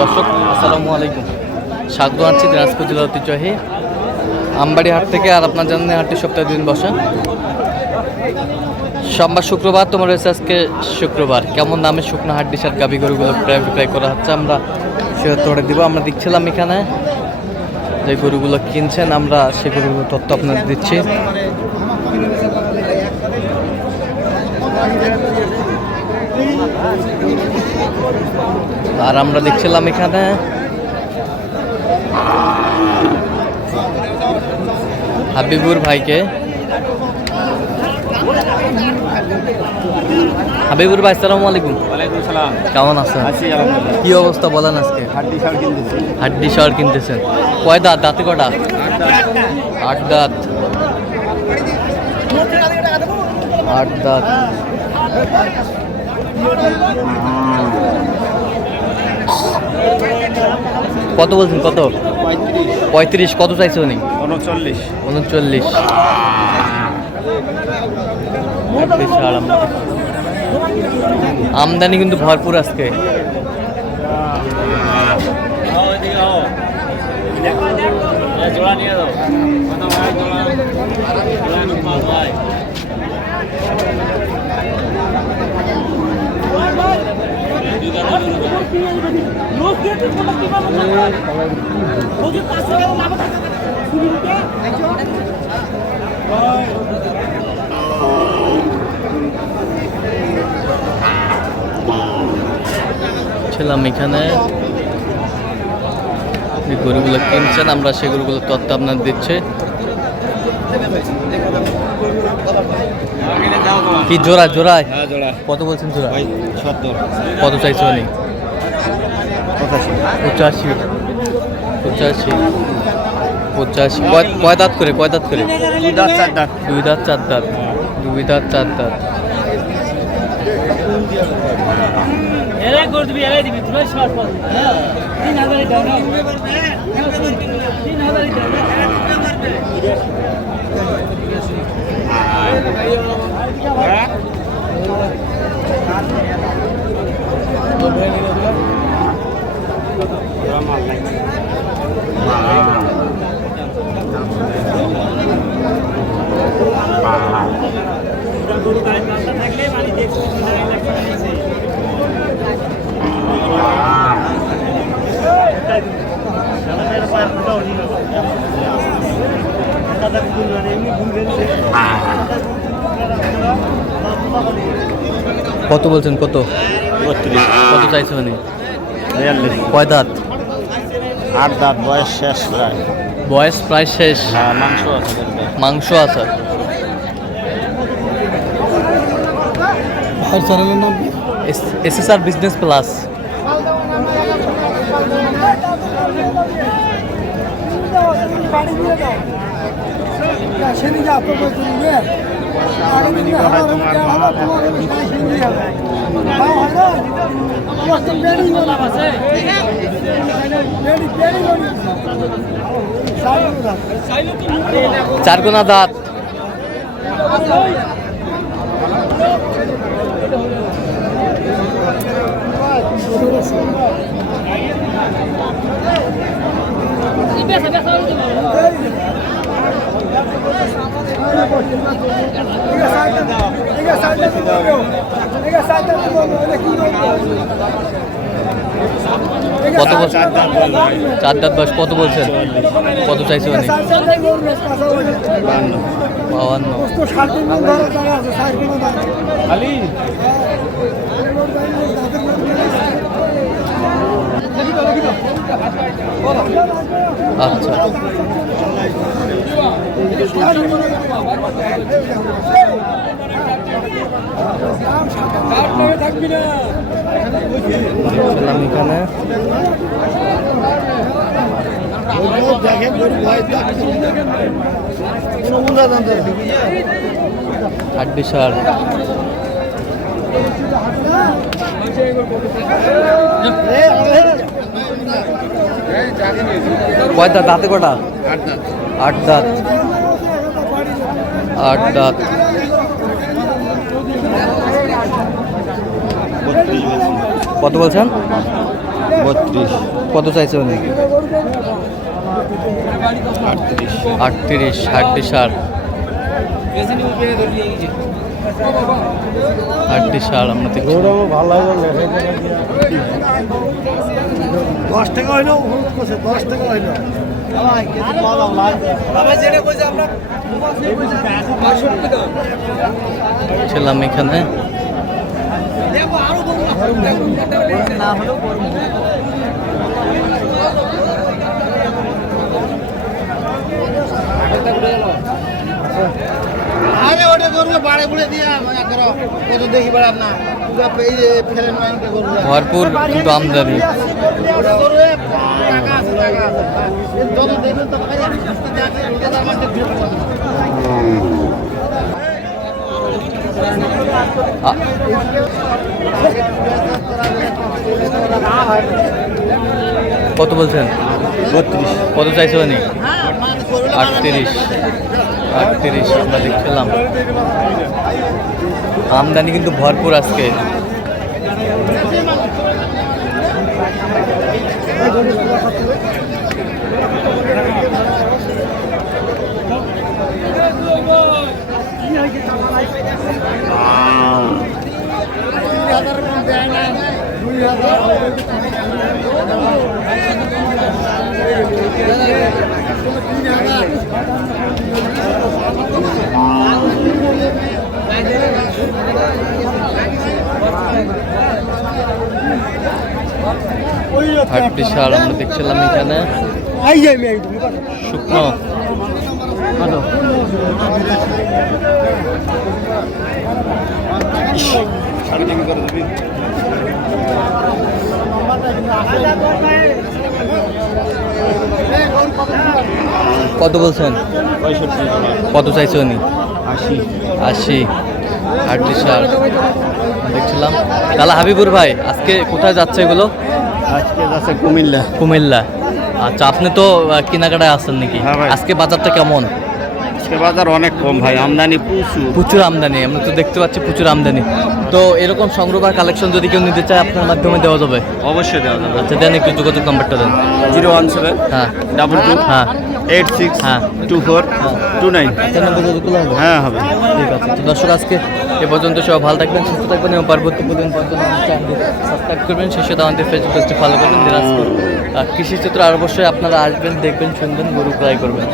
দর্শক আসসালামু আলাইকুম, স্বাগত আছি দিনাজপুর জেলা ঐতিহ্যবাহী আমবাড়ি হাট থেকে। আর আপনার জানেন হাটটি সপ্তাহে 2 দিন বসে, সোমবার শুক্রবার। তোমার রয়েছে আজকে শুক্রবার। কেমন দামে শুকনো হাট ডিসার গাভী গরুগুলো প্রায় বিক্রয় করা হচ্ছে আমরা সেটা তোড়ে দিব। আমরা দেখছিলাম এখানে যে গরুগুলো কিনছেন, আমরা সেই গরুগুলো তথ্য আপনাদের দিচ্ছি। আর আমরা দেখছিলাম এখানে হাবিবুর ভাইকে। হাবিবুর ভাই আসসালামু আলাইকুম। ওয়ালাইকুম সালাম। কেমন আছেন? আছি আলহামদুলিল্লাহ। কি অবস্থা বলেন আজকে? হাড্ডি সার কিনতেছেন? কয় দাঁত? দাঁতে কটা? 8 দাঁত। 8 দাঁত। কত বলছেন? কত? 35। কত চাইছে উনি? 39। আমদানি কিন্তু ভরপুর আজকে। ছিলাম এখানে যে গরুগুলো কিনছেন, আমরা সেই গরুগুলো তথ্য আপনার দিচ্ছে। কি জোড়ায়? কত বলছেন জোড়া? কত চাইছে উনি? 85। কয় দাঁত করে? 2 দাঁত 4 দাঁত। 2 দাঁত 4 দাঁত। কত বলছেন? কত? 32। কত চাইছে উনি? 42। কয় দাঁত? 8 দাঁত। বয়স শেষ প্রায়। বয়স প্রায় শেষ। মাংস আছে। SSR business plus. চারকোনা দাঁত। কত বছর? 4 দাঁত বয়স। কত বলছেন? কত চাইছে উনি? 52। আচ্ছা। এখানে হাড্ডি সার। কয় দাঁত? দাঁতে কটা? 8 দাঁত। 8 দাঁত। 32 কত বলছেন? 32, কত চাইছে উনি? 38, 38, হাড্ডি সার। হাড্ডি সার আমরা দেখছি। ভালো লাগে। 10 টাকা হইলো 10 টাকা হইলো ছিলাম এখানে। আরে ওটা গরু বাড়ে বুড়ে দিয়া করো কত দেখি বেড়ার না এই যে ফেলেন মাইনকে গরু ভরপুর কিন্তু আমদানি। ওটা গরু টাকা আছে যত দেখবেন তত খালি সস্তা দিয়ে আছে রোজাদার মাঝে ভিড় করবে কত বলছেন? 32, কত চাইছে উনি? 38, 38 আমরা দেখছিলাম। আমদানি কিন্তু ভরপুর আজকে। হাড্ডি সার আমরা দেখছিলাম এখানে। শুকনো কত বলছেন? 65, কত চাইছে উনি? 80, 80, হাড্ডি সার দেখছিলাম। তাহলে হাবিবুর ভাই আজকে কোথায় যাচ্ছে এগুলো? আজকে যাচ্ছে কুমিল্লা। কুমিল্লা। আচ্ছা, আপনি তো কেনাকাটায় আছেন নাকি? হ্যাঁ ভাই। আজকে বাজারটা কেমন? আজকে বাজার অনেক কম ভাই, আমদানি প্রচুর। প্রচুর আমদানি, আমরা তো দেখতে পাচ্ছি প্রচুর আমদানি। তো এরকম সংগ্রহ বা কালেকশন যদি কেউ নিতে চায় আপনার মাধ্যমে দেওয়া যাবে? অবশ্যই দেওয়া যাবে। আচ্ছা দেন, একটু যোগাযোগ নাম্বারটা দেন। 017, হ্যাঁ 22, হ্যাঁ 86, হ্যাঁ। 24, 29। আপনার নাম্বার যোগাযোগ করলে হবে? হ্যাঁ হবে। ঠিক আছে। তো দর্শক আজকে এ পর্যন্ত সবাই ভালো থাকবেন, সুস্থ থাকবেন এবং পরবর্তী পর্যন্ত চ্যানেলটি সাবস্ক্রাইব করবেন, সেই সাথে আমাদের ফেসবুক পেজটি ফলো করবেন। দিনাজপুর কৃষি চিত্র আর অবশ্যই আপনারা আসবেন, দেখবেন, শুনবেন, গরু ক্রয় করবেন।